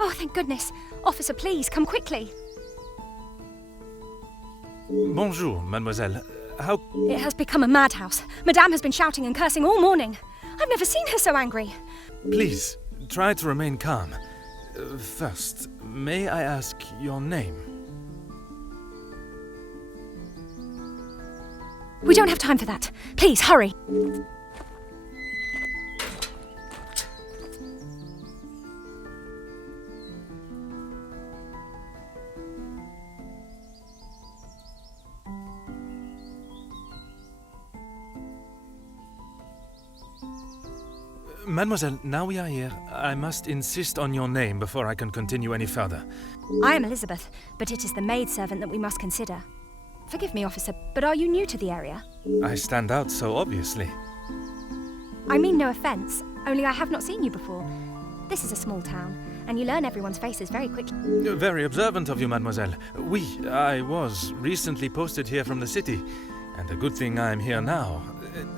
Oh, thank goodness. Officer, please, come quickly. Bonjour, mademoiselle. How... It has become a madhouse. Madame has been shouting and cursing all morning. I've never seen her so angry. Please, try to remain calm. First, may I ask your name? We don't have time for that. Please, hurry. Mademoiselle, now we are here, I must insist on your name before I can continue any further. I am Elizabeth, but it is the maidservant that we must consider. Forgive me, officer, but are you new to the area? I stand out so obviously. I mean no offence, only I have not seen you before. This is a small town, and you learn everyone's faces very quickly. Very observant of you, mademoiselle. I was recently posted here from the city, and a good thing I am here now.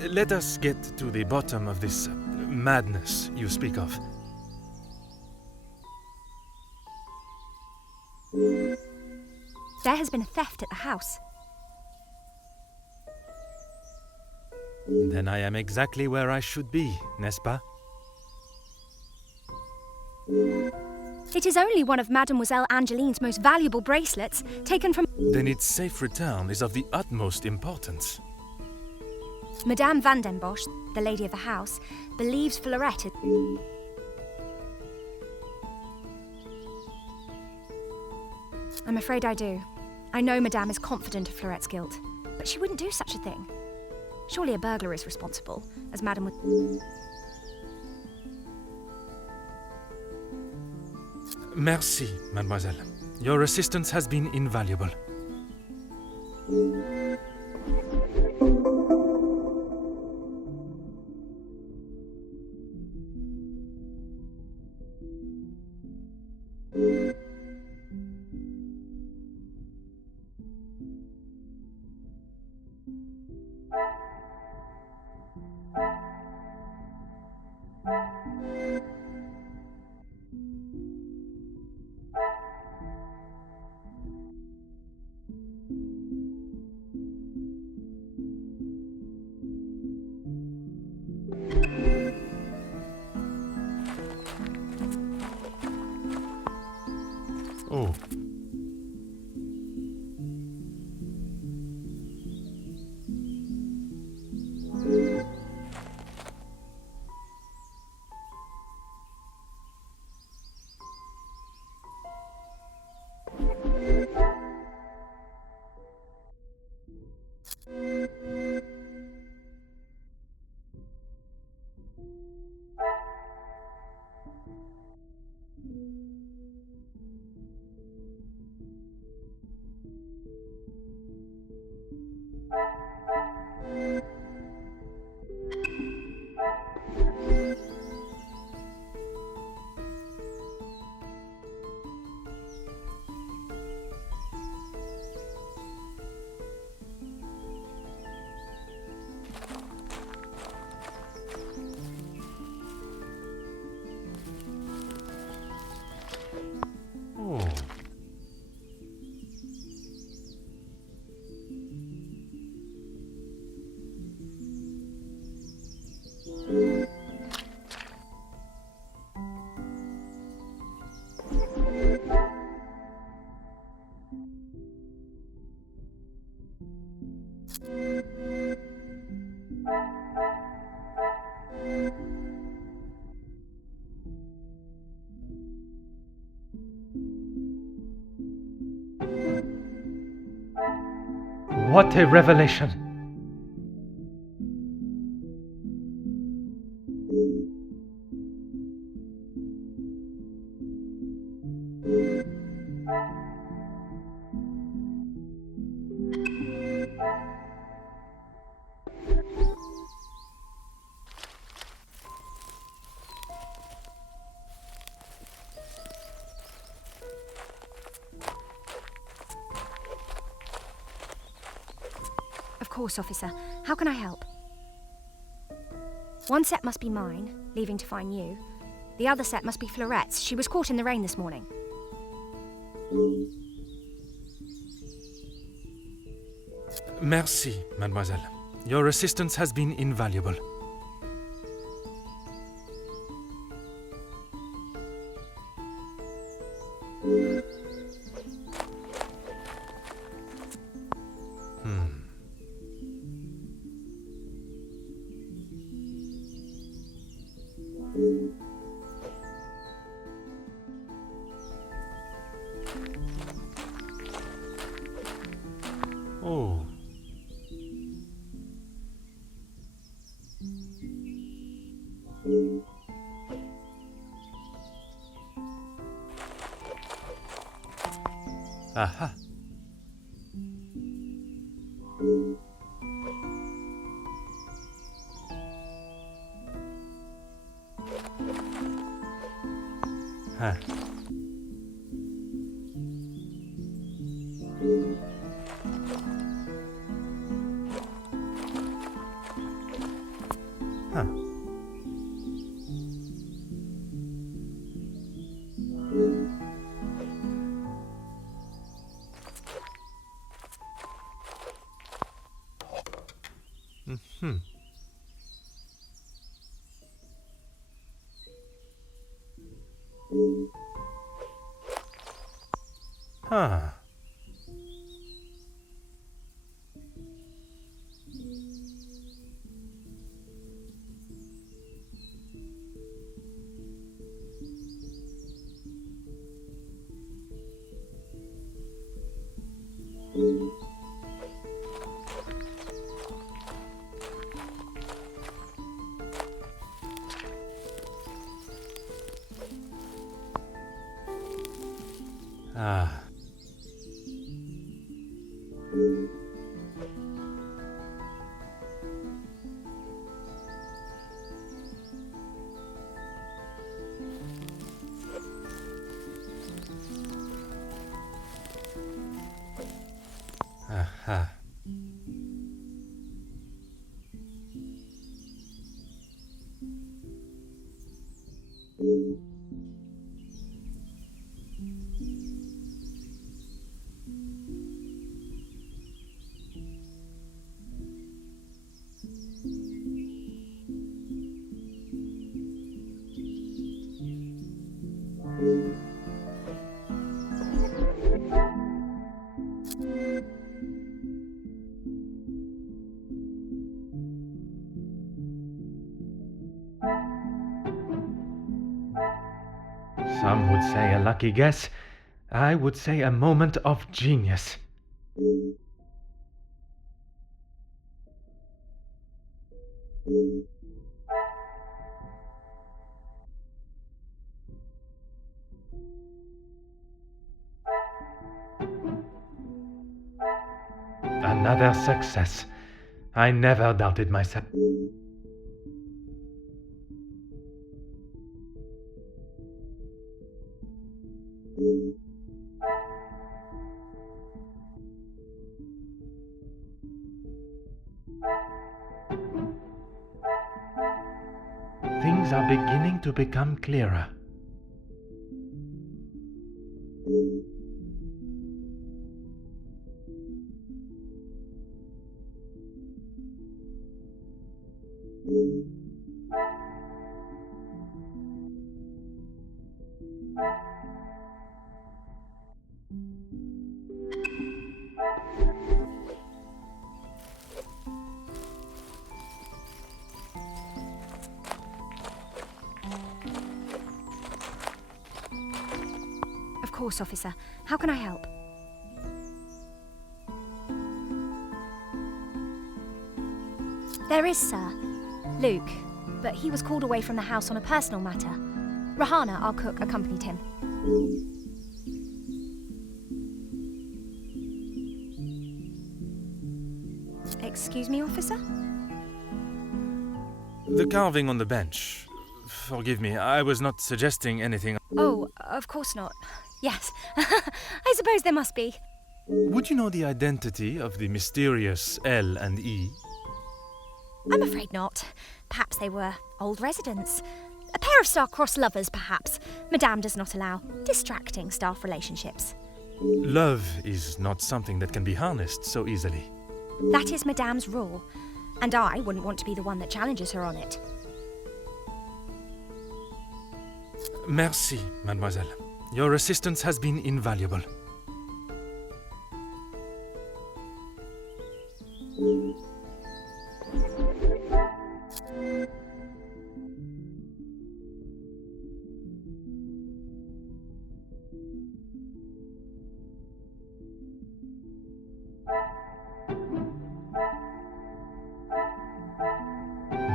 Let us get to the bottom of this madness you speak of. There has been a theft at the house. Then I am exactly where I should be, n'est-ce pas? It is only one of Mademoiselle Angeline's most valuable bracelets, taken from... Then its safe return is of the utmost importance. Madame Van Bosch, the lady of the house, believes Florette is... I'm afraid I do. I know Madame is confident of Florette's guilt, but she wouldn't do such a thing. Surely a burglar is responsible, as Madame would... Merci, mademoiselle. Your assistance has been invaluable. Oh. What a revelation! Of course, officer. How can I help? One set must be mine, leaving to find you. The other set must be Florette's. She was caught in the rain this morning. Merci, mademoiselle. Your assistance has been invaluable. Oh. Aha. Huh. Huh. Mm-hmm. Huh. Ah. Aha. lucky guess. I would say a moment of genius. Another success. I never doubted myself. Things are beginning to become clearer. Of course, officer. How can I help? There is, sir. Luc, but he was called away from the house on a personal matter. Rahana, our cook, accompanied him. Excuse me, officer? The carving on the bench. Forgive me, I was not suggesting anything. Oh, of course not. Yes, I suppose there must be. Would you know the identity of the mysterious L and E? I'm afraid not. Perhaps they were old residents. A pair of star-crossed lovers, perhaps. Madame does not allow distracting staff relationships. Love is not something that can be harnessed so easily. That is Madame's rule, and I wouldn't want to be the one that challenges her on it. Merci, mademoiselle. Your assistance has been invaluable.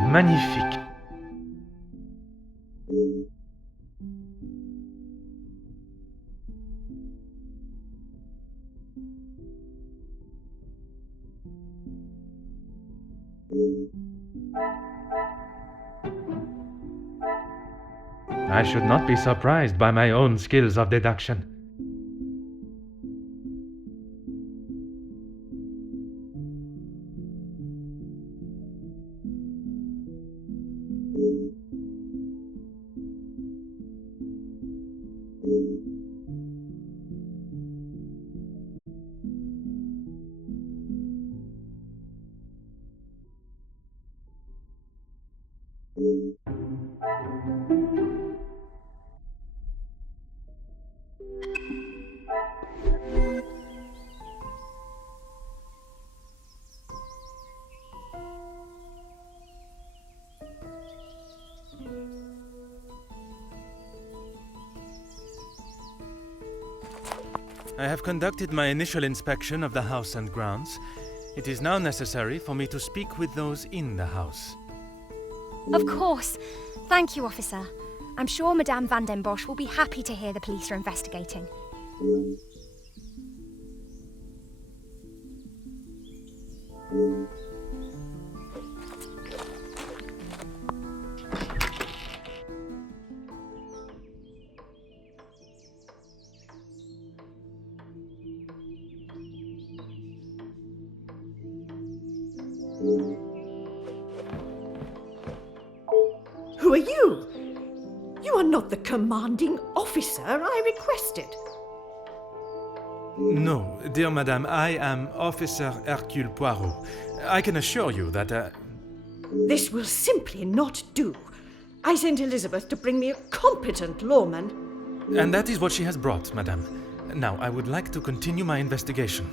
Magnifique. I should not be surprised by my own skills of deduction. I have conducted my initial inspection of the house and grounds. It is now necessary for me to speak with those in the house. Of course. Thank you, officer. I'm sure Madame Van Bosch will be happy to hear the police are investigating. Who are you? You are not the commanding officer I requested. No, dear madame, I am Officer Hercule Poirot. I can assure you that... This will simply not do. I sent Elizabeth to bring me a competent lawman. And that is what she has brought, madame. Now, I would like to continue my investigation.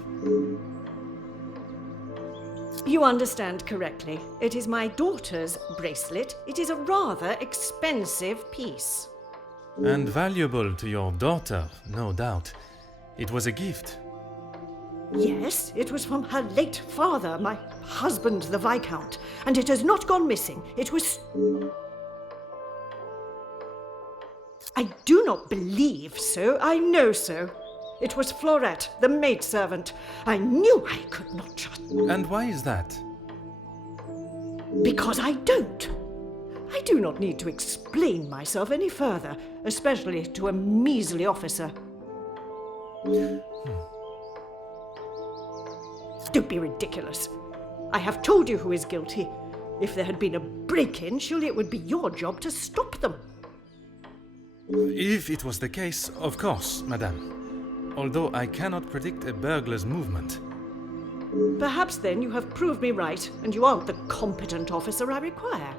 You understand correctly. It is my daughter's bracelet. It is a rather expensive piece. And valuable to your daughter, no doubt. It was a gift. Yes, it was from her late father, my husband, the Viscount, and it has not gone missing. It was... I do not believe so, I know so. It was Florette, the maidservant. I knew I could not trust... And why is that? Because I don't. I do not need to explain myself any further, especially to a measly officer. Don't be ridiculous. I have told you who is guilty. If there had been a break-in, surely it would be your job to stop them. If it was the case, of course, madame. Although I cannot predict a burglar's movement. Perhaps then you have proved me right, and you aren't the competent officer I require.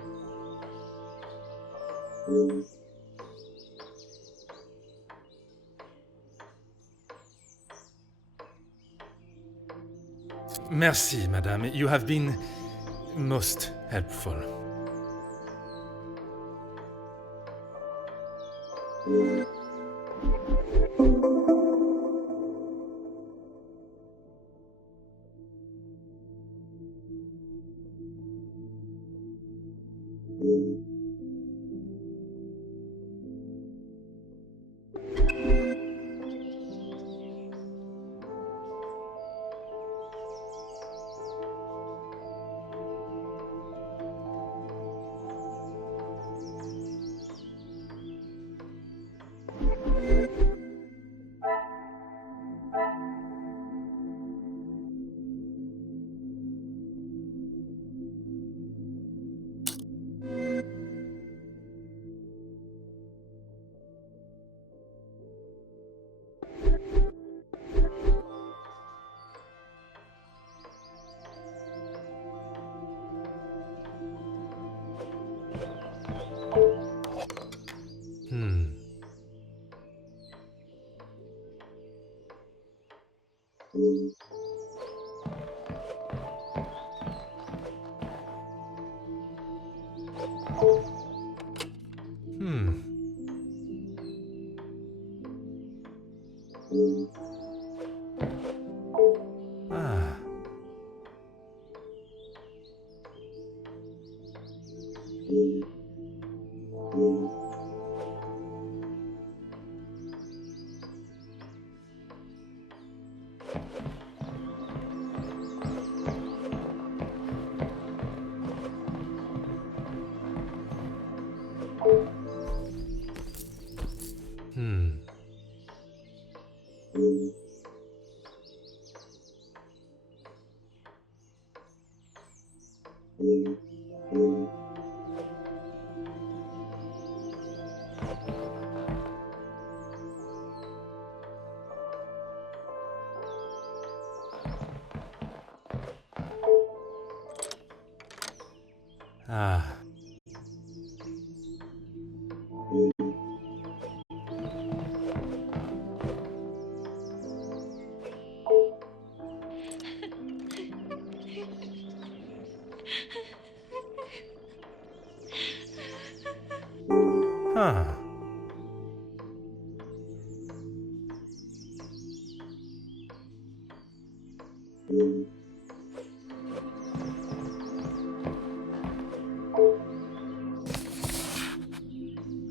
Merci, madame. You have been most helpful.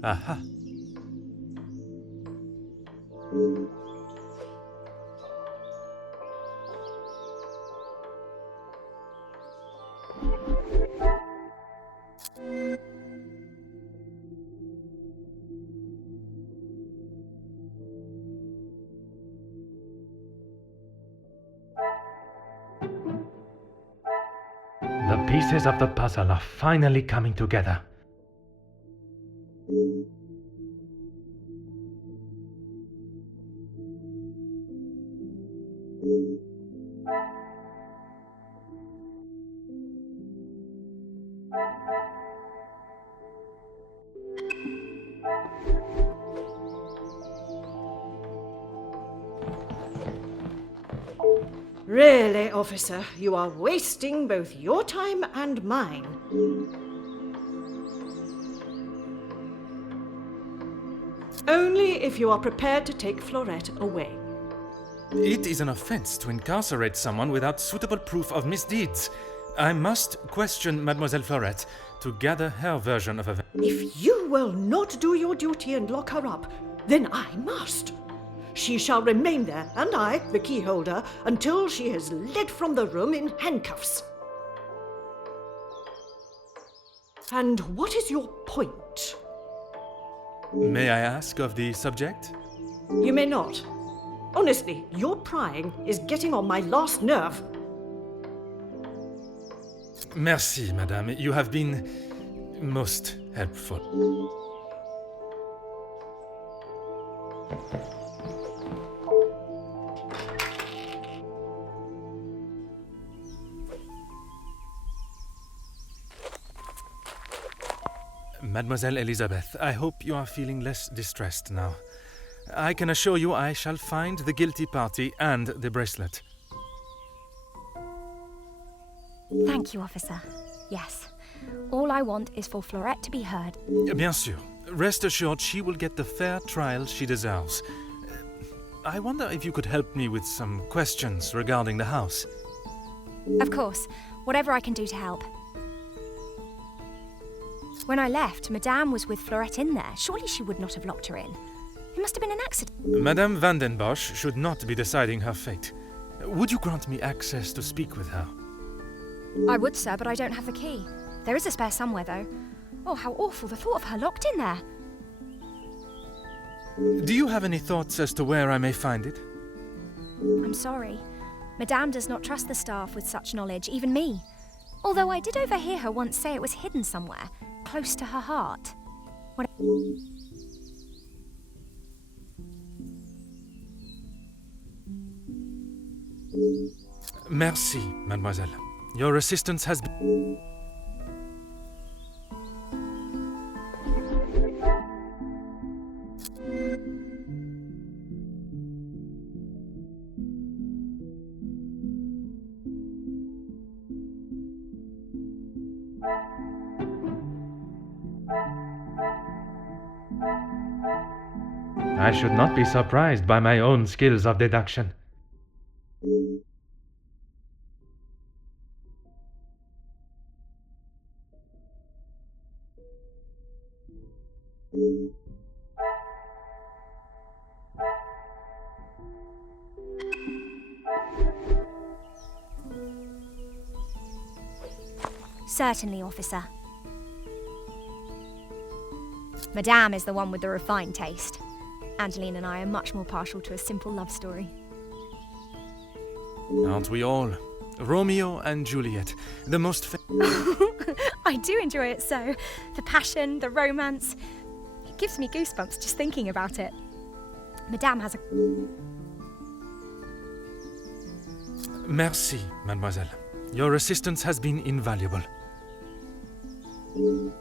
Aha. The pieces of the puzzle are finally coming together. Really, officer, you are wasting both your time and mine. Only if you are prepared to take Florette away. It is an offense to incarcerate someone without suitable proof of misdeeds. I must question Mademoiselle Florette to gather her version of events. If you will not do your duty and lock her up, then I must. She shall remain there, and I, the key holder, until she is led from the room in handcuffs. And what is your point? May I ask of the subject? You may not. Honestly, your prying is getting on my last nerve. Merci, madame. You have been most helpful. Mademoiselle Elizabeth, I hope you are feeling less distressed now. I can assure you I shall find the guilty party and the bracelet. Thank you, officer. Yes. All I want is for Florette to be heard. Bien sûr. Rest assured she will get the fair trial she deserves. I wonder if you could help me with some questions regarding the house. Of course. Whatever I can do to help. When I left, Madame was with Florette in there. Surely she would not have locked her in. It must have been an accident. Madame Van Bosch should not be deciding her fate. Would you grant me access to speak with her? I would, sir, but I don't have the key. There is a spare somewhere, though. Oh, how awful, the thought of her locked in there. Do you have any thoughts as to where I may find it? I'm sorry. Madame does not trust the staff with such knowledge, even me. Although I did overhear her once say it was hidden somewhere, close to her heart. What... Merci, mademoiselle. Your assistance has been... I should not be surprised by my own skills of deduction. Certainly, officer. Madame is the one with the refined taste. Angeline and I are much more partial to a simple love story. Aren't we all? Romeo and Juliet, the most I do enjoy it so. The passion, the romance. It gives me goosebumps just thinking about it. Madame has a... Merci, mademoiselle. Your assistance has been invaluable. Oh.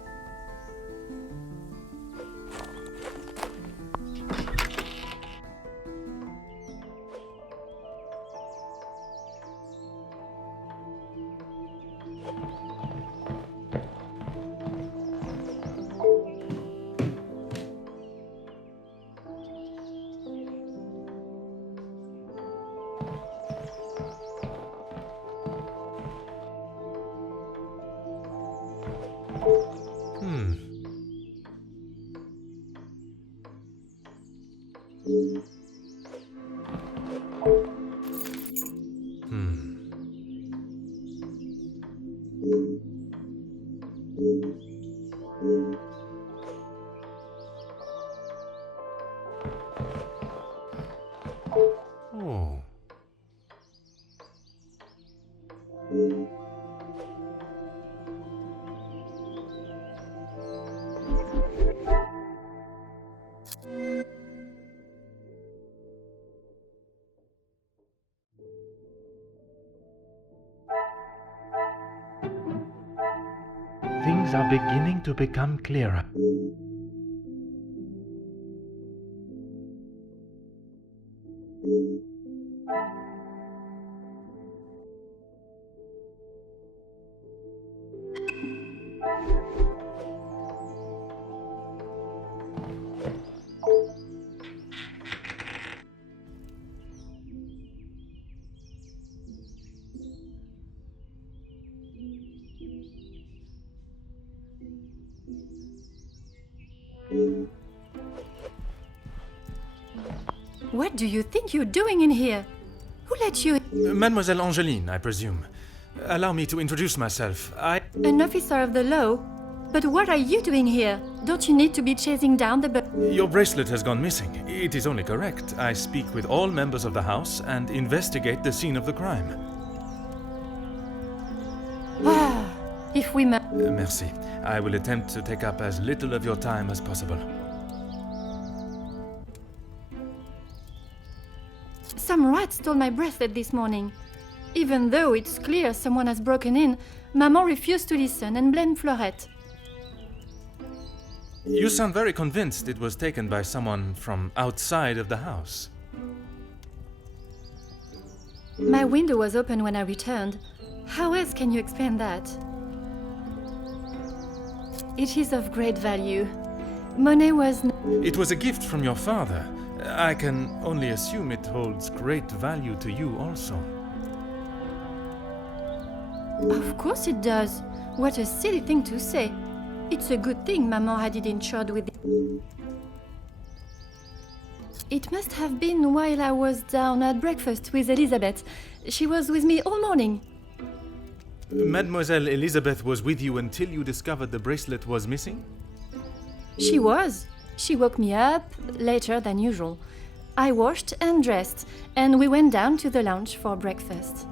Things are beginning to become clearer. What do you think you're doing in here? Who let you in? Mademoiselle Angeline, I presume. Allow me to introduce myself. An officer of the law? But what are you doing here? Don't you need to be chasing down the Your bracelet has gone missing. It is only correct. I speak with all members of the house and investigate the scene of the crime. If we Merci. I will attempt to take up as little of your time as possible. Some rat stole my bracelet this morning. Even though it's clear someone has broken in, Maman refused to listen and blamed Florette. You sound very convinced it was taken by someone from outside of the house. My window was open when I returned. How else can you explain that? It is of great value. Money was... It was a gift from your father. I can only assume it holds great value to you also. Of course it does. What a silly thing to say. It's a good thing Maman had it insured with... It must have been while I was down at breakfast with Elizabeth. She was with me all morning. Mademoiselle Elizabeth was with you until you discovered the bracelet was missing? She was. She woke me up later than usual. I washed and dressed, and we went down to the lounge for breakfast.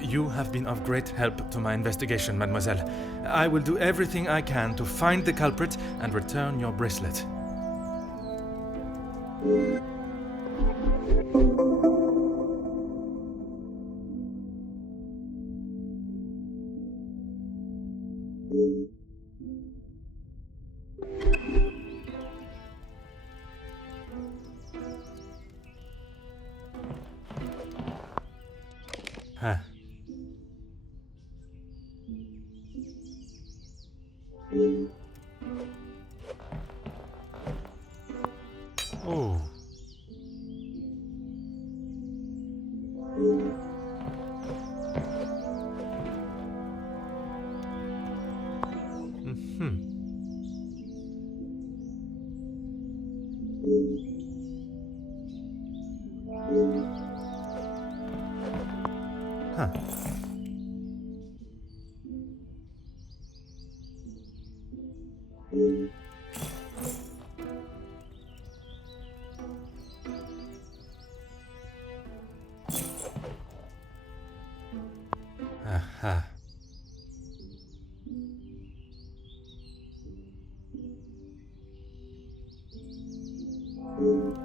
You have been of great help to my investigation, mademoiselle. I will do everything I can to find the culprit and return your bracelet. Huh. Oh. Huh. Aha. Oh.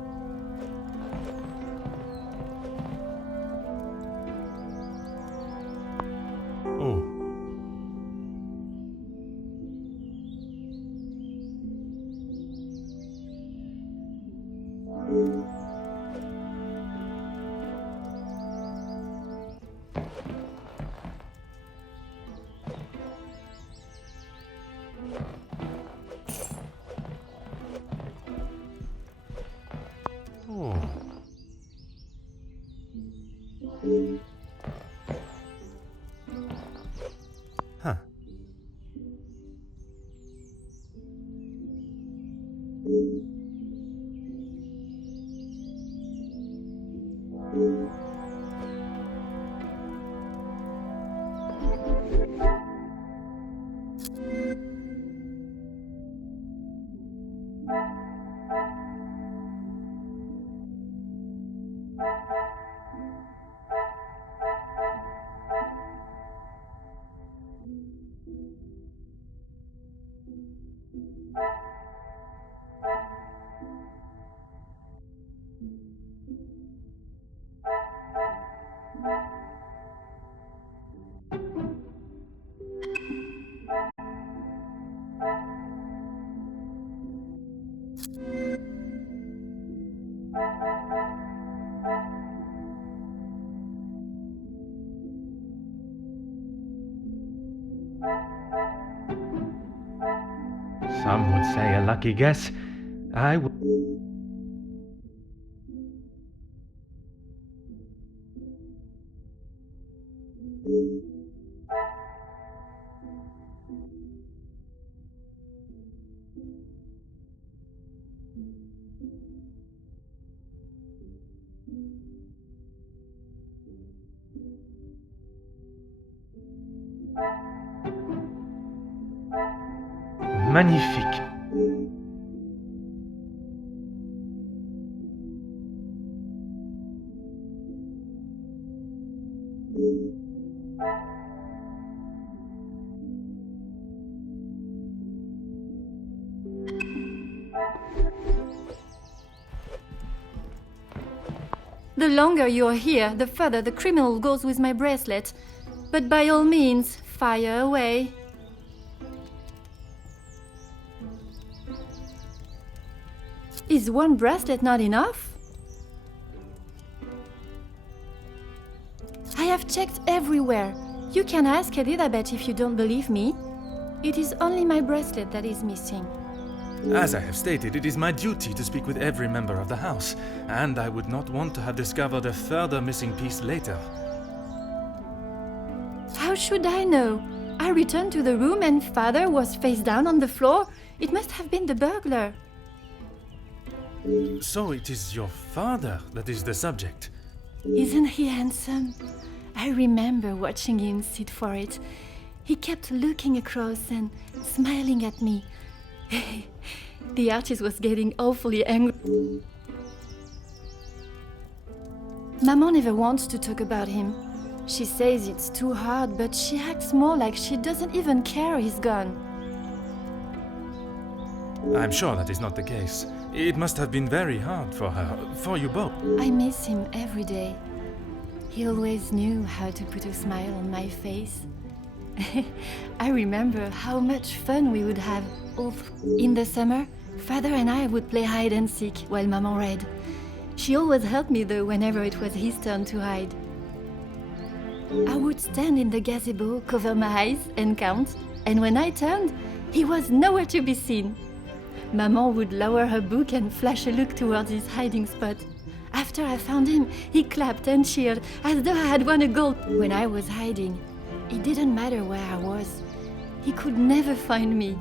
Oh. Huh. Some would say a lucky guess. I would. Magnifique. The longer you're here, the further the criminal goes with my bracelet. But by all means, fire away. Is one bracelet not enough? I have checked everywhere. You can ask Elizabeth if you don't believe me. It is only my bracelet that is missing. As I have stated, it is my duty to speak with every member of the house, and I would not want to have discovered a further missing piece later. How should I know? I returned to the room and father was face down on the floor. It must have been the burglar. So it is your father that is the subject. Isn't he handsome? I remember watching him sit for it. He kept looking across and smiling at me. The artist was getting awfully angry. Maman never wants to talk about him. She says it's too hard, but she acts more like she doesn't even care he's gone. I'm sure that is not the case. It must have been very hard for her, for you both. I miss him every day. He always knew how to put a smile on my face. I remember how much fun we would have. In the summer, father and I would play hide and seek while Maman read. She always helped me though whenever it was his turn to hide. I would stand in the gazebo, cover my eyes and count, and when I turned, he was nowhere to be seen. Maman would lower her book and flash a look towards his hiding spot. After I found him, he clapped and cheered as though I had won a gold. When I was hiding, it didn't matter where I was. He could never find me.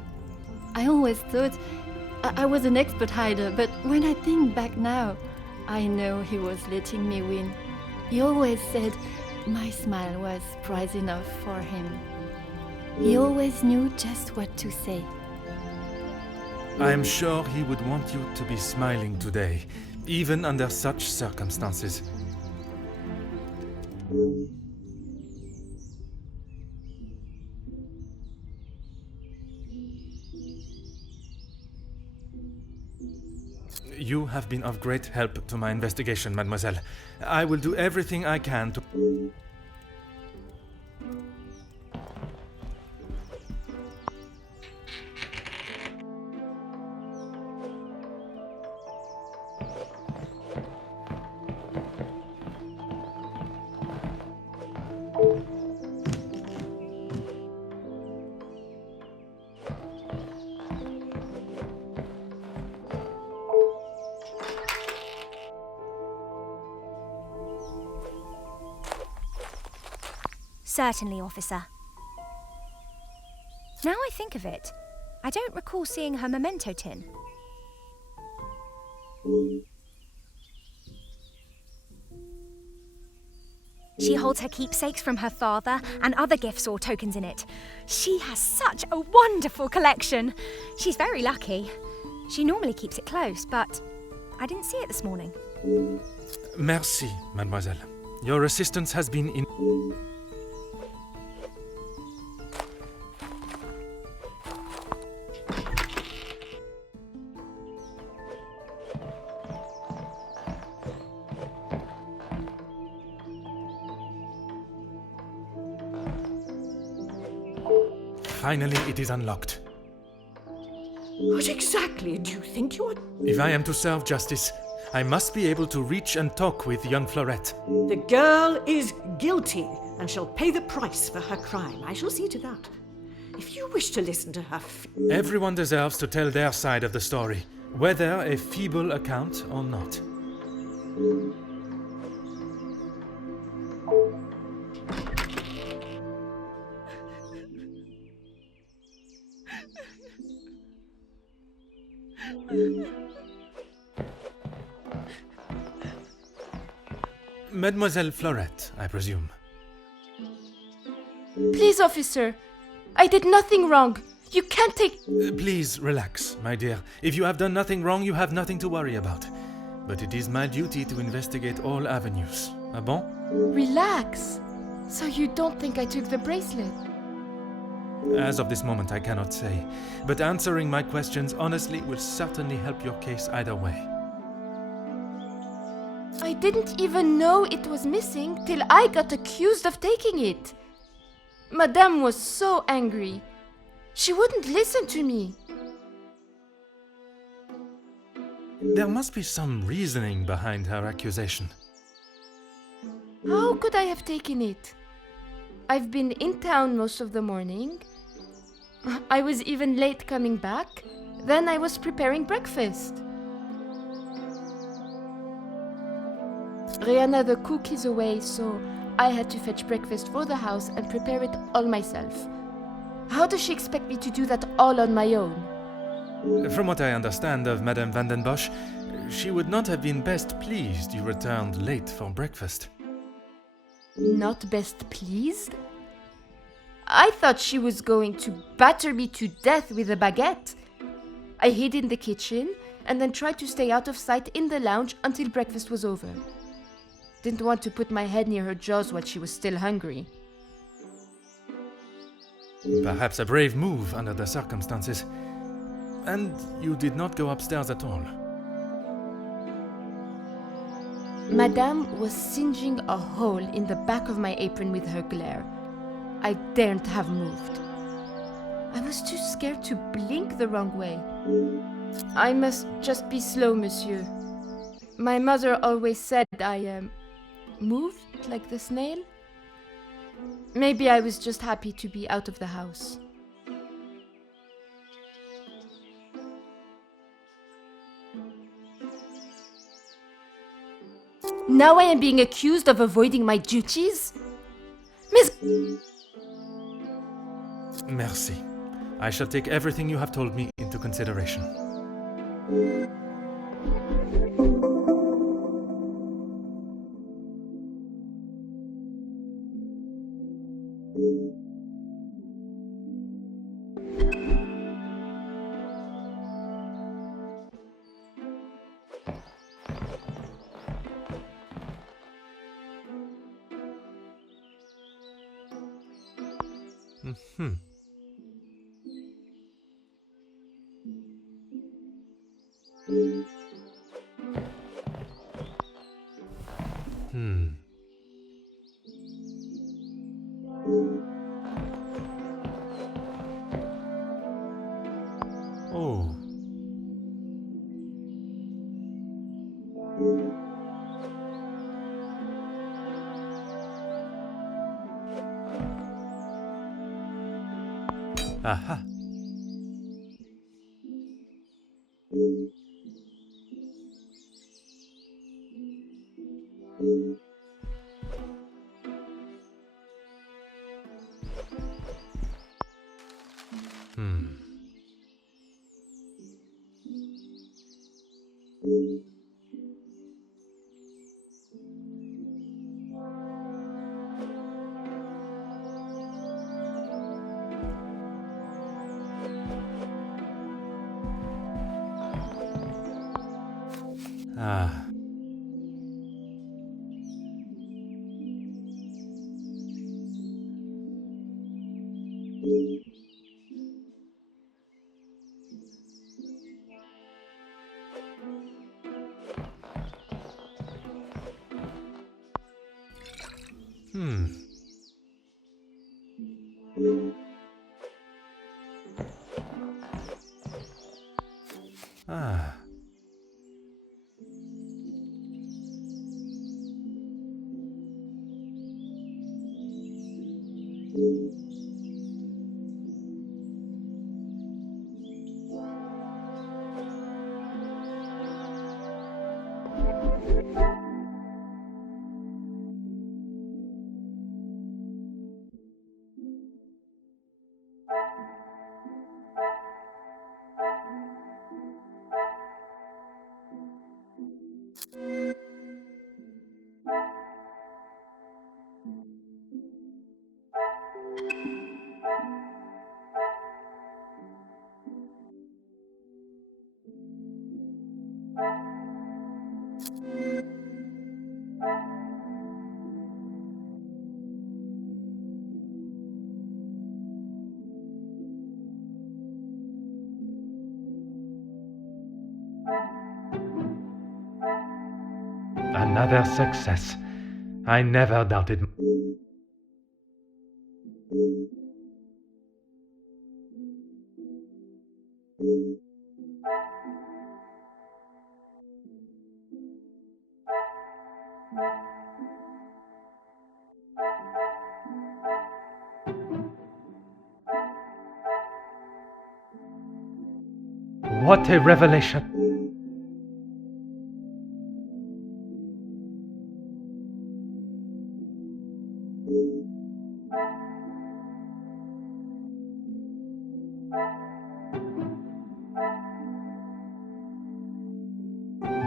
I always thought I was an expert hider, but when I think back now, I know he was letting me win. He always said my smile was prize enough for him. He always knew just what to say. I am sure he would want you to be smiling today, even under such circumstances. You have been of great help to my investigation, mademoiselle. I will do everything I can to... Certainly, officer. Now I think of it, I don't recall seeing her memento tin. She holds her keepsakes from her father and other gifts or tokens in it. She has such a wonderful collection. She's very lucky. She normally keeps it close, but I didn't see it this morning. Merci, mademoiselle. Your assistance has been in... Finally, it is unlocked. What exactly do you think you are? If I am to serve justice, I must be able to reach and talk with young Florette. The girl is guilty and shall pay the price for her crime. I shall see to that. If you wish to listen to her... Everyone deserves to tell their side of the story, whether a feeble account or not. Mademoiselle Florette, I presume. Please, officer. I did nothing wrong. You can't take... Please relax, my dear. If you have done nothing wrong, you have nothing to worry about. But it is my duty to investigate all avenues. Ah bon? Relax. So you don't think I took the bracelet? As of this moment, I cannot say. But answering my questions honestly will certainly help your case either way. I didn't even know it was missing till I got accused of taking it. Madame was so angry. She wouldn't listen to me. There must be some reasoning behind her accusation. How could I have taken it? I've been in town most of the morning. I was even late coming back. Then I was preparing breakfast. Rihanna the cook is away, so I had to fetch breakfast for the house and prepare it all myself. How does she expect me to do that all on my own? From what I understand of Madame Van Bosch, she would not have been best pleased you returned late for breakfast. Not best pleased? I thought she was going to batter me to death with a baguette. I hid in the kitchen and then tried to stay out of sight in the lounge until breakfast was over. Didn't want to put my head near her jaws while she was still hungry. Perhaps a brave move under the circumstances. And you did not go upstairs at all. Madame was singeing a hole in the back of my apron with her glare. I daren't have moved. I was too scared to blink the wrong way. I must just be slow, monsieur. My mother always said I, moved like the snail. Maybe I was just happy to be out of the house. Now I am being accused of avoiding my duties? Miss... Merci. I shall take everything you have told me into consideration. Hmm. Oh. Aha. Ah. Ah. Another success. I never doubted. What a revelation!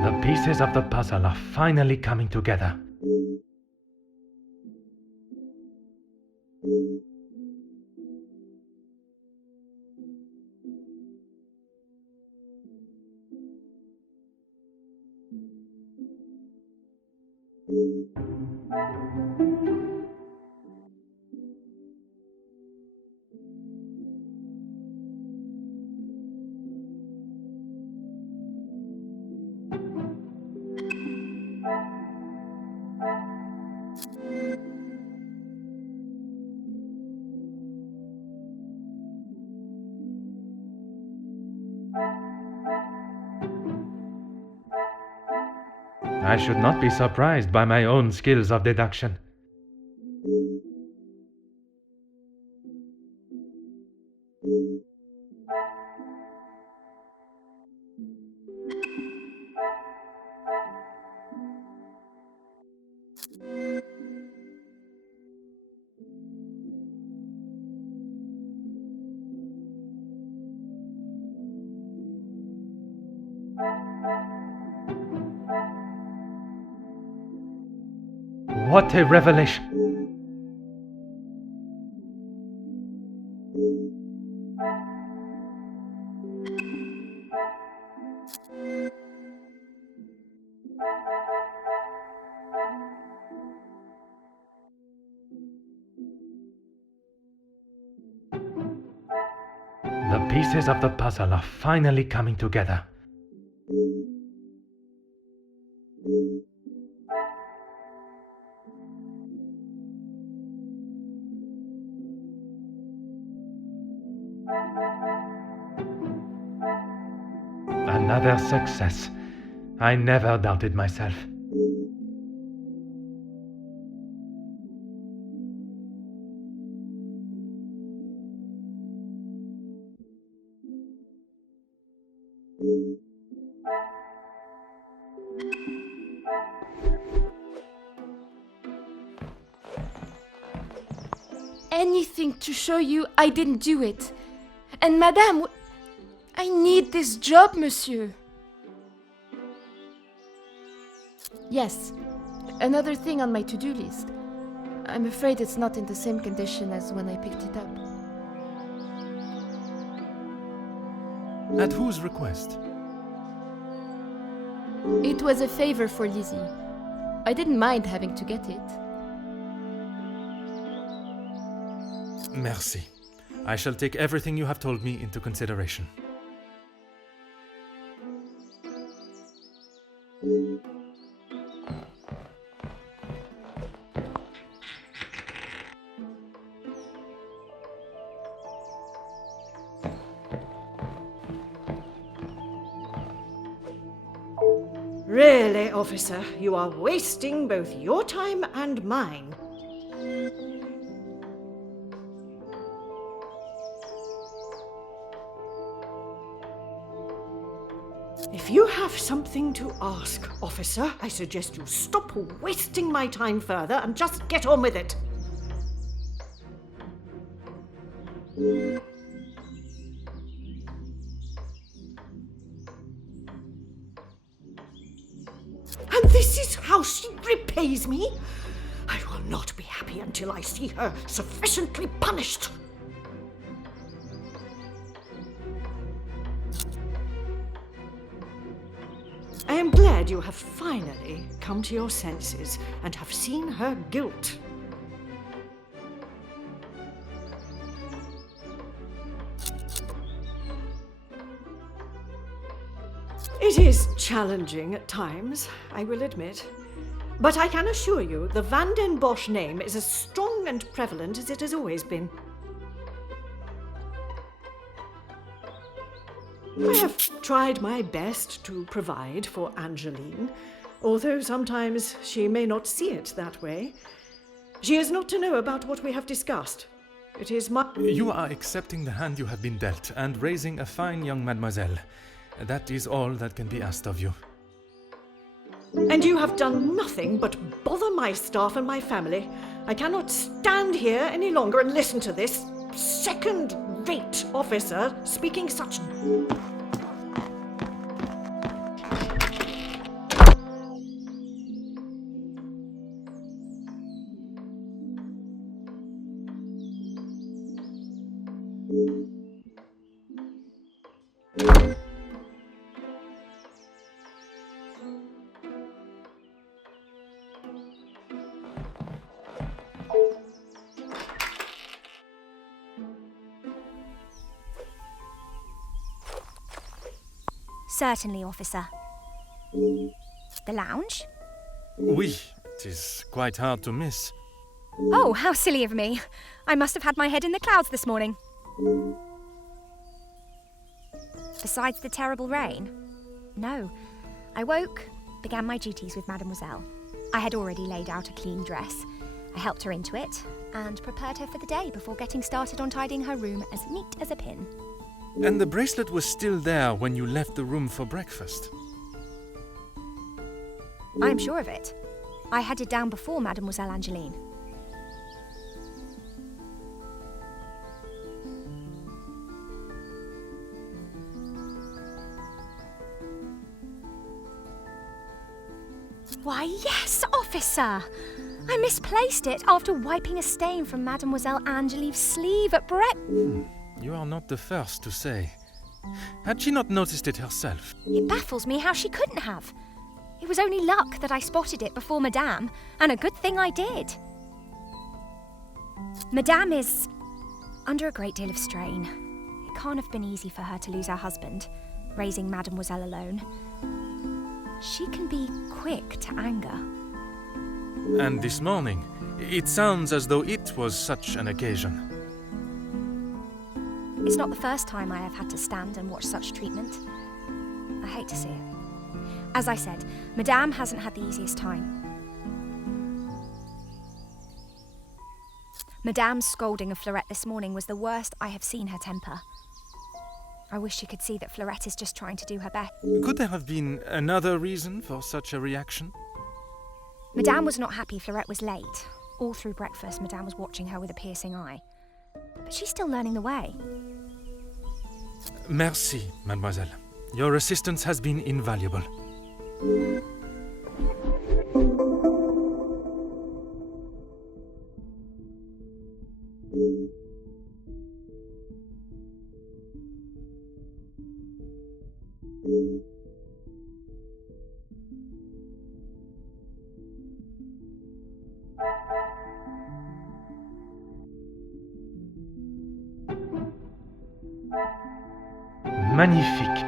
The pieces of the puzzle are finally coming together. I should not be surprised by my own skills of deduction. What a revelation! The pieces of the puzzle are finally coming together. Another success. I never doubted myself. Anything to show you I didn't do it. And Madame, I need this job, monsieur. Yes, another thing on my to-do list. I'm afraid it's not in the same condition as when I picked it up. At whose request? It was a favor for Lizzie. I didn't mind having to get it. Merci. I shall take everything you have told me into consideration. Really, officer, you are wasting both your time and mine. If you have something to ask, officer, I suggest you stop wasting my time further and just get on with it. And this is how she repays me? I will not be happy until I see her sufficiently punished. I am glad you have finally come to your senses and have seen her guilt. It is challenging at times, I will admit. But I can assure you the Van den Bosch name is as strong and prevalent as it has always been. I have tried my best to provide for Angeline, although sometimes she may not see it that way. She is not to know about what we have discussed. It is my... You are accepting the hand you have been dealt and raising a fine young mademoiselle. That is all that can be asked of you. And you have done nothing but bother my staff and my family. I cannot stand here any longer and listen to this second-rate officer speaking such... Certainly, officer. The lounge? Oui, it is quite hard to miss. Oh, how silly of me. I must have had my head in the clouds this morning. Besides the terrible rain? No. I woke, began my duties with Mademoiselle. I had already laid out a clean dress. I helped her into it and prepared her for the day before getting started on tidying her room as neat as a pin. And the bracelet was still there when you left the room for breakfast. I'm sure of it. I had it down before Mademoiselle Angeline. Why, yes, officer! I misplaced it after wiping a stain from Mademoiselle Angeline's sleeve at You are not the first to say. Had she not noticed it herself? It baffles me how she couldn't have. It was only luck that I spotted it before Madame, and a good thing I did. Madame is under a great deal of strain. It can't have been easy for her to lose her husband, raising Mademoiselle alone. She can be quick to anger. And this morning, it sounds as though it was such an occasion. It's not the first time I have had to stand and watch such treatment. I hate to see it. As I said, Madame hasn't had the easiest time. Madame's scolding of Florette this morning was the worst I have seen her temper. I wish you could see that Florette is just trying to do her best. Could there have been another reason for such a reaction? Madame was not happy Florette was late. All through breakfast, Madame was watching her with a piercing eye. But she's still learning the way. Merci, mademoiselle. Your assistance has been invaluable. Magnifique.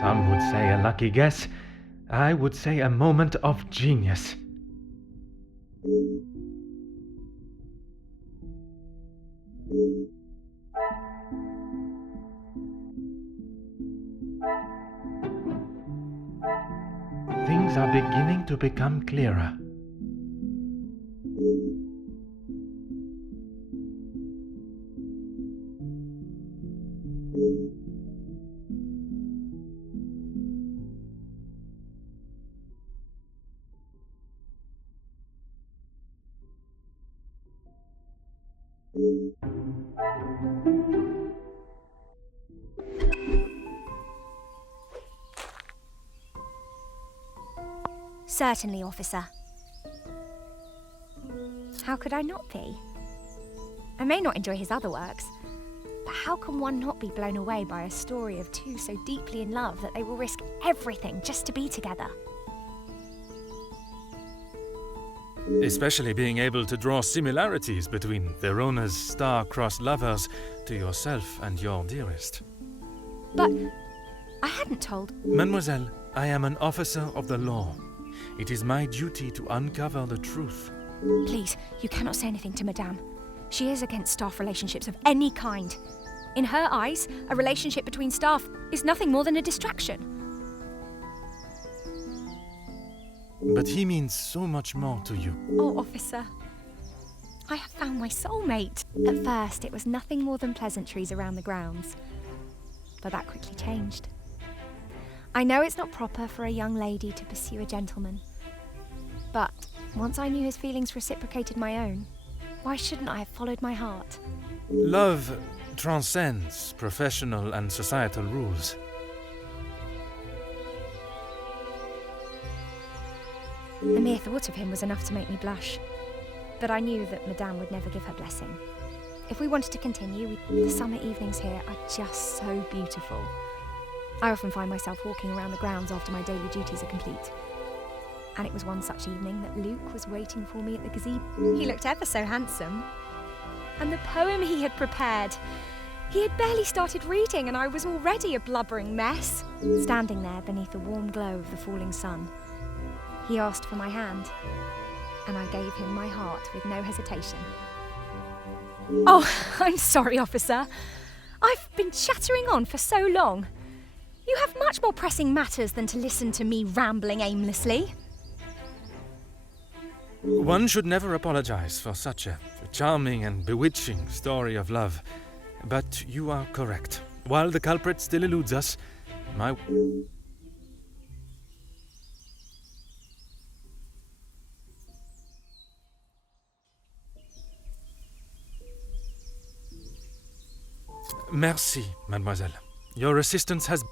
Some would say a lucky guess. I would say a moment of genius. Things are beginning to become clearer. Certainly, officer. How could I not be? I may not enjoy his other works, but how can one not be blown away by a story of two so deeply in love that they will risk everything just to be together? especially being able to draw similarities between Verona's star-crossed lovers to yourself and your dearest. But I hadn't told. Mademoiselle, I am an officer of the law. It is my duty to uncover the truth. Please, you cannot say anything to Madame. She is against staff relationships of any kind. In her eyes, a relationship between staff is nothing more than a distraction. But he means so much more to you. Oh, officer, I have found my soulmate. At first, it was nothing more than pleasantries around the grounds. But that quickly changed. I know it's not proper for a young lady to pursue a gentleman. But once I knew his feelings reciprocated my own, why shouldn't I have followed my heart? Love transcends professional and societal rules. The mere thought of him was enough to make me blush. But I knew that Madame would never give her blessing. If we wanted to continue, the summer evenings here are just so beautiful. I often find myself walking around the grounds after my daily duties are complete. And it was one such evening that Luc was waiting for me at the gazebo. He looked ever so handsome. And the poem he had prepared. He had barely started reading and I was already a blubbering mess. Standing there beneath the warm glow of the falling sun, he asked for my hand, and I gave him my heart with no hesitation. Oh, I'm sorry, officer. I've been chattering on for so long. You have much more pressing matters than to listen to me rambling aimlessly. One should never apologize for such a charming and bewitching story of love. But you are correct. While the culprit still eludes us, my... Merci, mademoiselle. Your assistance has...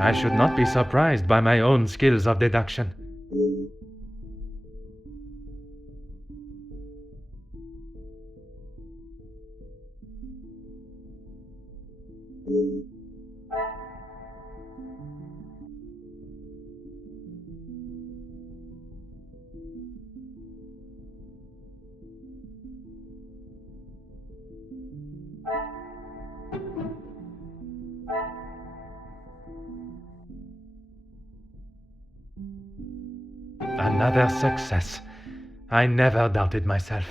I should not be surprised by my own skills of deduction. Another success. I never doubted myself.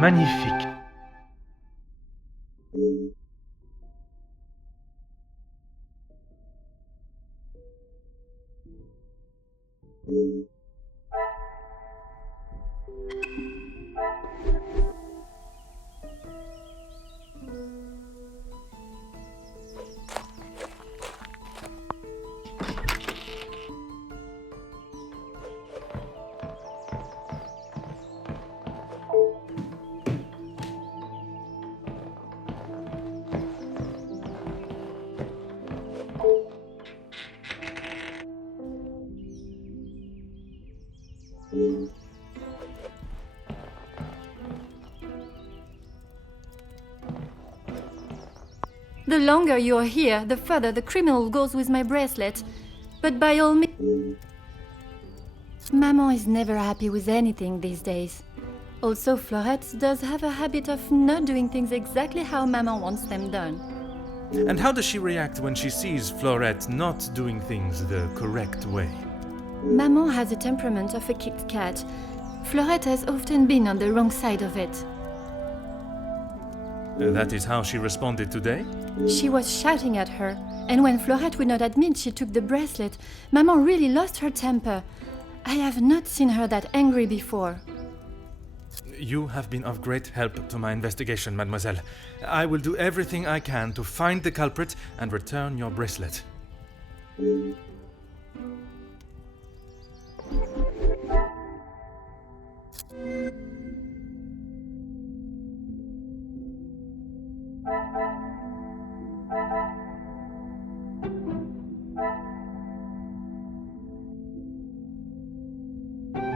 Magnifique. The longer you're here, the further the criminal goes with my bracelet. But by all means... Maman is never happy with anything these days. Also, Florette does have a habit of not doing things exactly how Maman wants them done. And how does she react when she sees Florette not doing things the correct way? Maman has the temperament of a kicked cat. Florette has often been on the wrong side of it. That is how she responded today? She was shouting at her, and when Florette would not admit she took the bracelet, Maman really lost her temper. I have not seen her that angry before. You have been of great help to my investigation, mademoiselle. I will do everything I can to find the culprit and return your bracelet.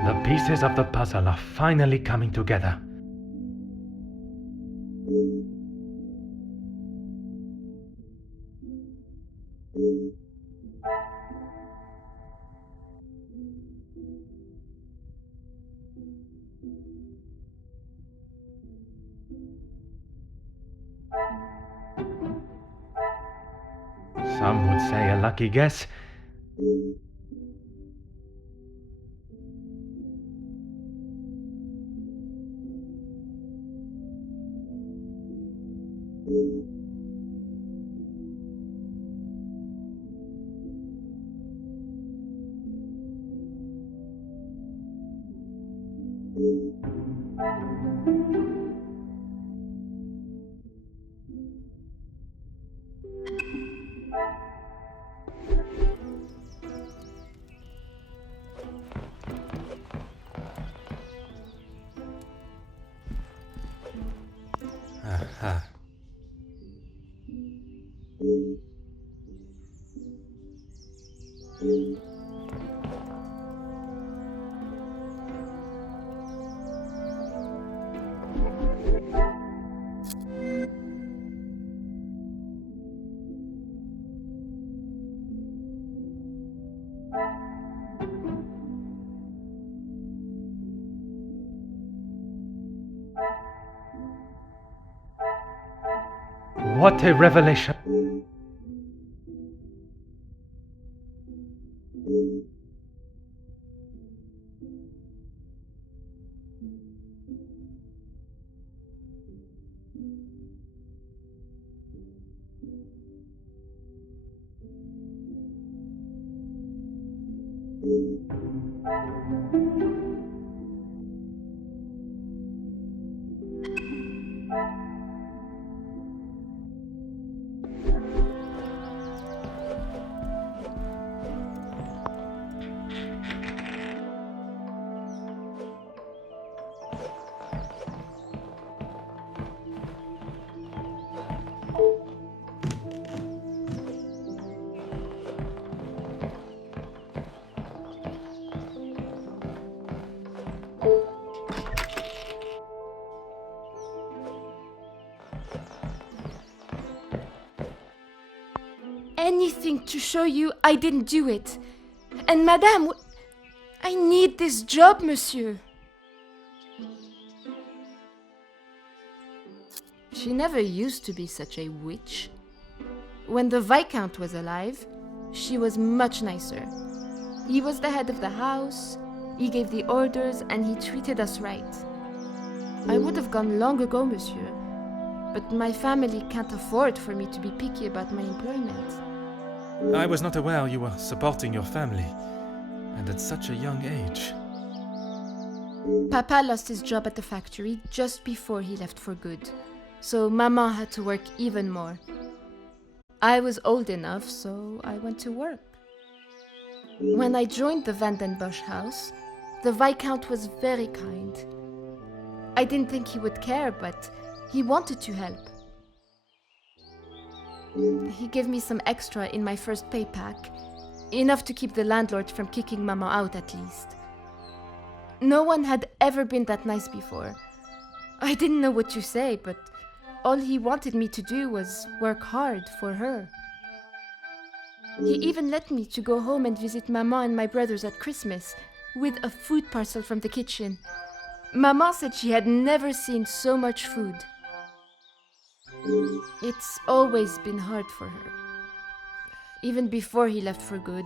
The pieces of the puzzle are finally coming together. Some would say a lucky guess. Aha. What a revelation! Anything to show you I didn't do it. And Madame, I need this job, monsieur. She never used to be such a witch. When the Viscount was alive, she was much nicer. He was the head of the house, he gave the orders, and he treated us right. I would have gone long ago, monsieur, but my family can't afford for me to be picky about my employment. I was not aware you were supporting your family, and at such a young age. Papa lost his job at the factory just before he left for good, so Maman had to work even more. I was old enough, so I went to work. When I joined the Van den Bosch house, the Viscount was very kind. I didn't think he would care, but he wanted to help. He gave me some extra in my first pay pack, enough to keep the landlord from kicking Mama out at least. No one had ever been that nice before. I didn't know what to say, but all he wanted me to do was work hard for her. He even let me to go home and visit Mama and my brothers at Christmas, with a food parcel from the kitchen. Mama said she had never seen so much food. It's always been hard for her. Even before he left for good,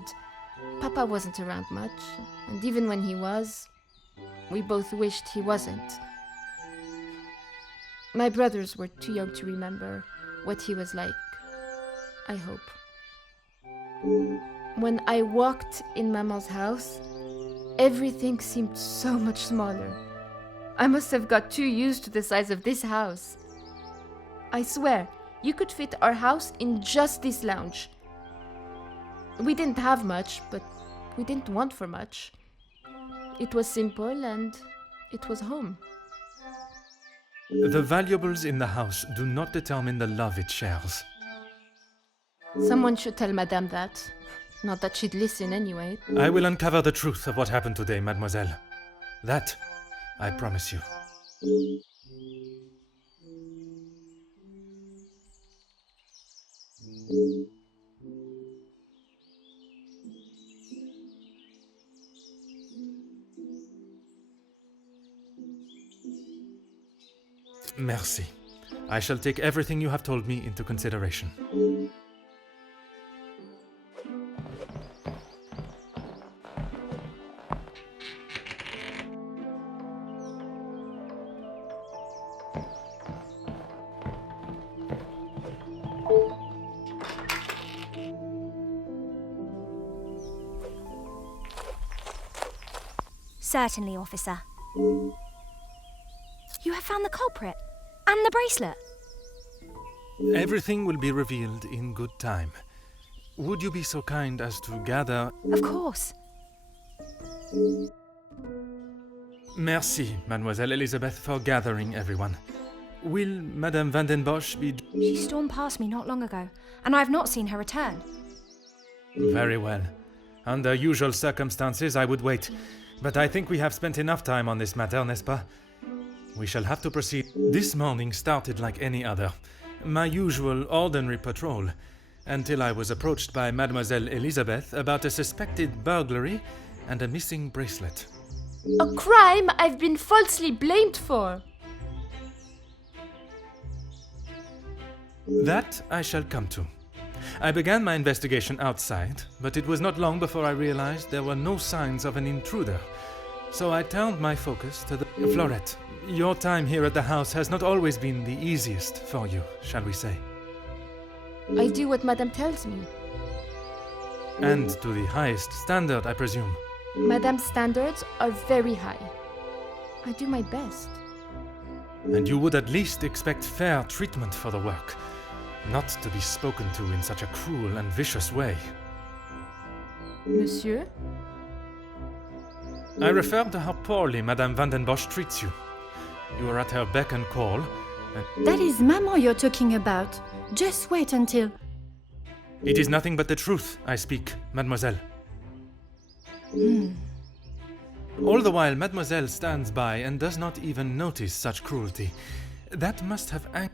Papa wasn't around much, and even when he was, we both wished he wasn't. My brothers were too young to remember what he was like, I hope. When I walked in Maman's house, everything seemed so much smaller. I must have got too used to the size of this house. I swear, you could fit our house in just this lounge. We didn't have much, but we didn't want for much. It was simple and it was home. The valuables in the house do not determine the love it shares. Someone should tell Madame that. Not that she'd listen anyway. I will uncover the truth of what happened today, mademoiselle. That, I promise you. Merci. I shall take everything you have told me into consideration. Certainly, officer. You have found the culprit and the bracelet. Everything will be revealed in good time. Would you be so kind as to gather... Of course. Merci, Mademoiselle Elizabeth, for gathering everyone. Will Madame Van den Bosch be... She stormed past me not long ago, and I have not seen her return. Very well. Under usual circumstances, I would wait. But I think we have spent enough time on this matter, n'est-ce pas? We shall have to proceed. This morning started like any other. My usual ordinary patrol, until I was approached by Mademoiselle Elizabeth about a suspected burglary and a missing bracelet. A crime I've been falsely blamed for. That I shall come to. I began my investigation outside, but it was not long before I realized there were no signs of an intruder. So I turned my focus to the... Florette, your time here at the house has not always been the easiest for you, shall we say. I do what Madame tells me. And to the highest standard, I presume. Madame's standards are very high. I do my best. And you would at least expect fair treatment for the work, not to be spoken to in such a cruel and vicious way. Monsieur? I refer to how poorly Madame Van den Bosch treats you. You are at her beck and call, and... That is Maman you're talking about. Just wait until... It is nothing but the truth I speak, mademoiselle. All the while, mademoiselle stands by and does not even notice such cruelty. That must have I...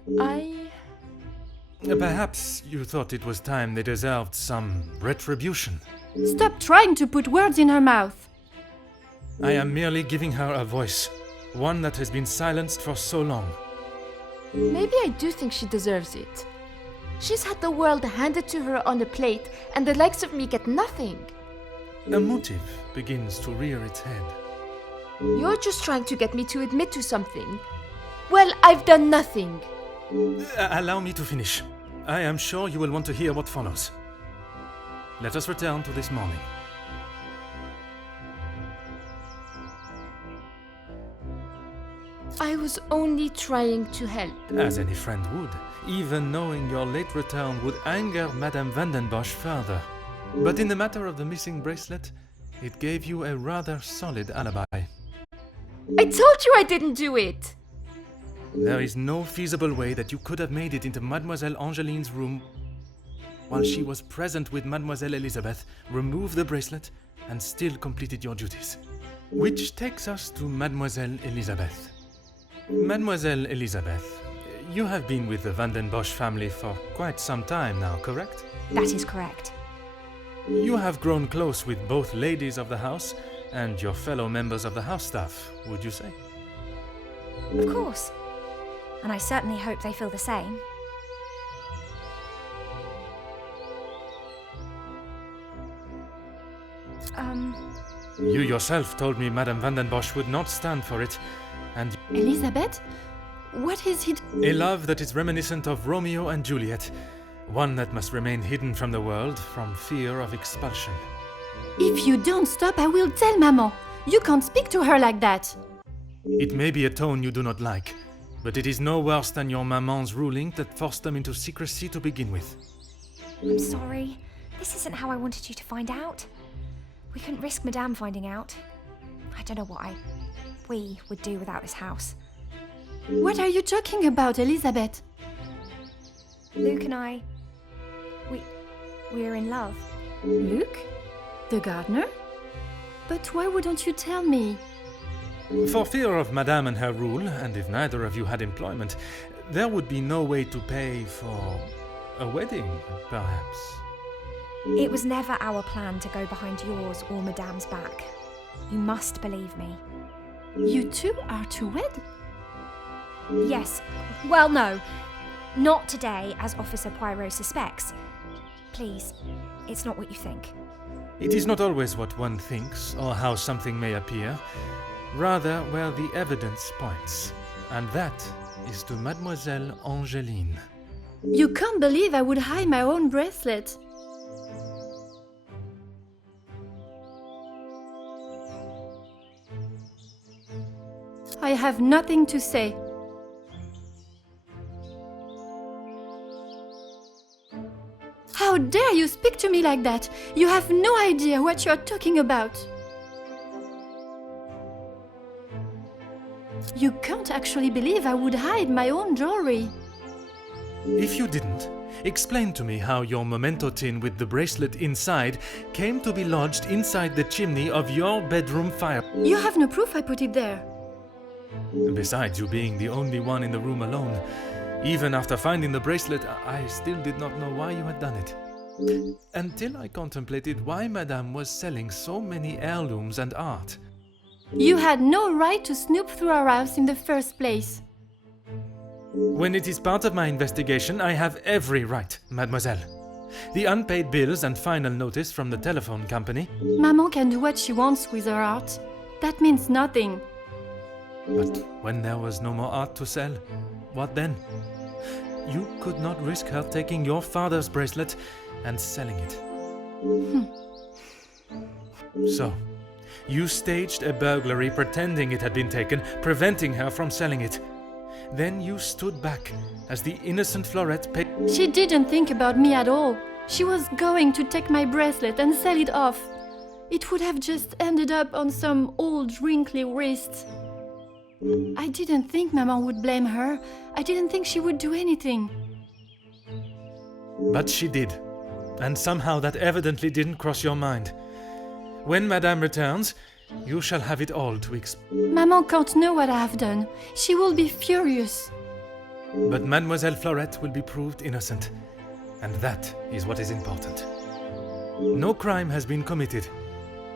Perhaps you thought it was time they deserved some retribution. Stop trying to put words in her mouth. I am merely giving her a voice, one that has been silenced for so long. Maybe I do think she deserves it. She's had the world handed to her on a plate, and the likes of me get nothing. A motive begins to rear its head. You're just trying to get me to admit to something. Well, I've done nothing. Allow me to finish. I am sure you will want to hear what follows. Let us return to this morning. I was only trying to help. As any friend would, even knowing your late return would anger Madame Van Bosch further. But in the matter of the missing bracelet, it gave you a rather solid alibi. I told you I didn't do it! There is no feasible way that you could have made it into Mademoiselle Angeline's room while she was present with Mademoiselle Elizabeth, removed the bracelet, and still completed your duties. Which takes us to Mademoiselle Elizabeth. Mademoiselle Elizabeth, you have been with the Van Bosch family for quite some time now, correct? That is correct. You have grown close with both ladies of the house and your fellow members of the house staff, would you say? Of course. And I certainly hope they feel the same. You yourself told me Madame Van Bosch would not stand for it, and Elizabeth? What is it? a love that is reminiscent of Romeo and Juliet, one that must remain hidden from the world from fear of expulsion. If you don't stop, I will tell Maman. You can't speak to her like that. It may be a tone you do not like, but it is no worse than your maman's ruling that forced them into secrecy to begin with. I'm sorry. This isn't how I wanted you to find out. We couldn't risk Madame finding out. I don't know what we would do without this house. What are you talking about, Elizabeth? Luc and I, we're in love. Luc? The gardener? But why wouldn't you tell me? For fear of Madame and her rule, and if neither of you had employment, there would be no way to pay for a wedding, perhaps. It was never our plan to go behind yours or Madame's back. You must believe me. You two are to wed? Yes. Well, no. Not today, as Officer Poirot suspects. Please, it's not what you think. It is not always what one thinks, or how something may appear, rather where the evidence points. And that is to Mademoiselle Angeline. You can't believe I would hide my own bracelet. I have nothing to say. How dare you speak to me like that? You have no idea what you are talking about. You can't actually believe I would hide my own jewelry. If you didn't, explain to me how your memento tin with the bracelet inside came to be lodged inside the chimney of your bedroom fire. You have no proof I put it there. Besides you being the only one in the room alone, even after finding the bracelet, I still did not know why you had done it. Until I contemplated why Madame was selling so many heirlooms and art. You had no right to snoop through our house in the first place. When it is part of my investigation, I have every right, mademoiselle. The unpaid bills and final notice from the telephone company. Maman can do what she wants with her art. That means nothing. But when there was no more art to sell, what then? You could not risk her taking your father's bracelet and selling it. So, you staged a burglary pretending it had been taken, preventing her from selling it. Then you stood back as the innocent Florette paid. She didn't think about me at all. She was going to take my bracelet and sell it off. It would have just ended up on some old wrinkly wrist. I didn't think Maman would blame her. I didn't think she would do anything. But she did. And somehow that evidently didn't cross your mind. When Madame returns, you shall have it all to explain. Maman can't know what I have done. She will be furious. But Mademoiselle Florette will be proved innocent, and that is what is important. No crime has been committed,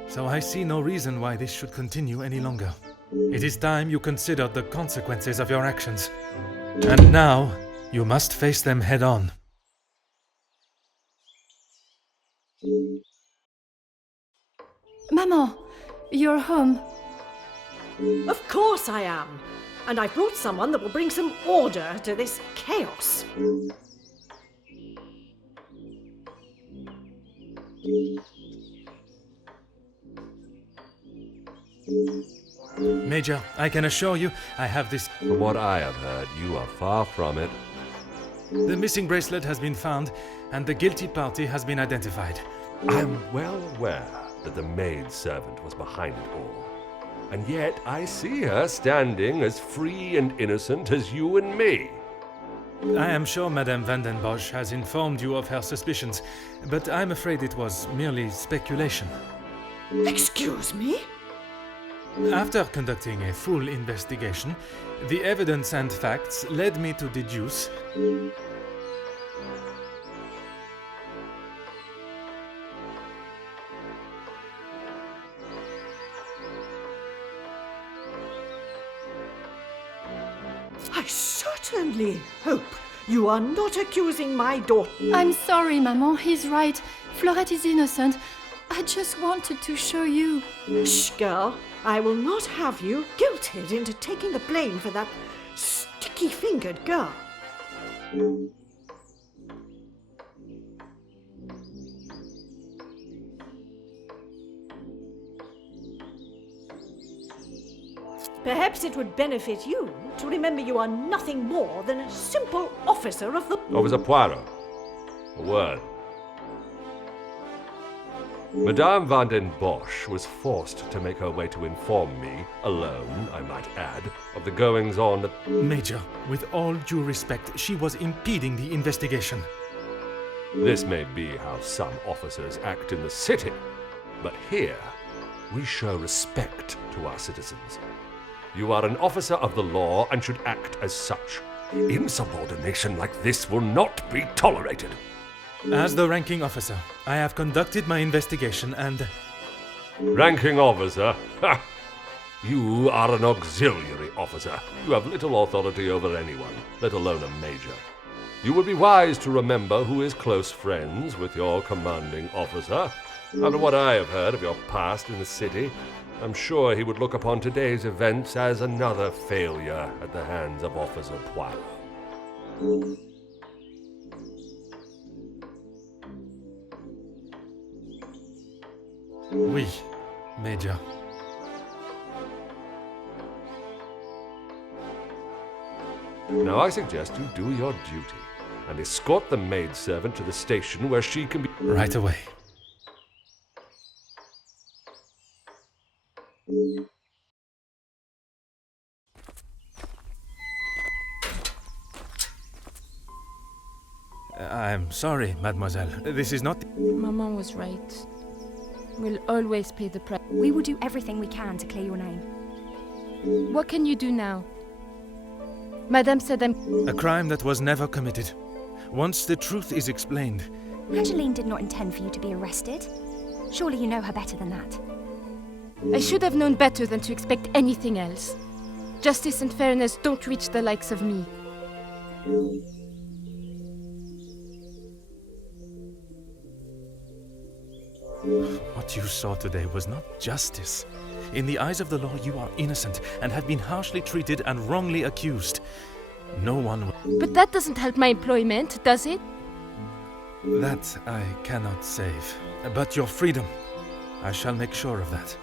so I see no reason why this should continue any longer. It is time you considered the consequences of your actions. And now, you must face them head on. Maman, you're home. Of course I am. And I've brought someone that will bring some order to this chaos. Major, I can assure you, I have this... From what I have heard, you are far from it. The missing bracelet has been found, and the guilty party has been identified. I am well aware that the maid-servant was behind it all. And yet I see her standing as free and innocent as you and me. I am sure Madame Van Bosch has informed you of her suspicions, but I'm afraid it was merely speculation. Excuse me? After conducting a full investigation, the evidence and facts led me to deduce... I certainly hope you are not accusing my daughter. I'm sorry, Maman, he's right. Florette is innocent. I just wanted to show you. Shh, girl. I will not have you guilted into taking the blame for that sticky-fingered girl. Perhaps it would benefit you to remember you are nothing more than a simple officer of the... Officer Poirot. A word. Madame Van Bosch was forced to make her way to inform me, alone, I might add, of the goings-on that... Major, with all due respect, she was impeding the investigation. This may be how some officers act in the city, but here we show respect to our citizens. You are an officer of the law and should act as such. Insubordination like this will not be tolerated. As the ranking officer, I have conducted my investigation and... Ranking officer? Ha! You are an auxiliary officer. You have little authority over anyone, let alone a major. You would be wise to remember who is close friends with your commanding officer. After what I have heard of your past in the city, I'm sure he would look upon today's events as another failure at the hands of Officer Poirot. Oui, Major. Now I suggest you do your duty and escort the maidservant to the station where she can be... Right away. I'm sorry, mademoiselle. This is not... Maman was right. We'll always pay the price. We will do everything we can to clear your name. What can you do now? Madame said I'm... A crime that was never committed. Once the truth is explained... Angeline did not intend for you to be arrested. Surely you know her better than that. I should have known better than to expect anything else. Justice and fairness don't reach the likes of me. What you saw today was not justice. In the eyes of the law, you are innocent and have been harshly treated and wrongly accused. No one will... But that doesn't help my employment, does it? That I cannot save. But your freedom, I shall make sure of that.